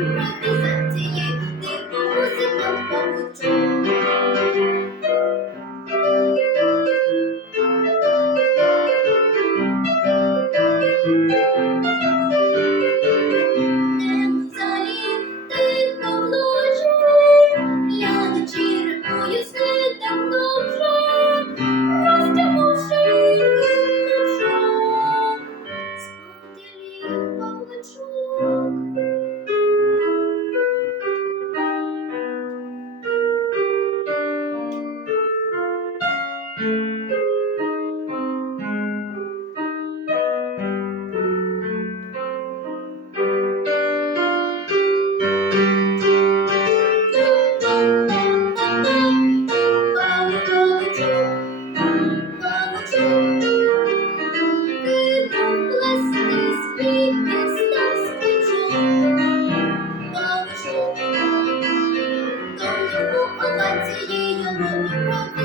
Thank you. Тому у не луні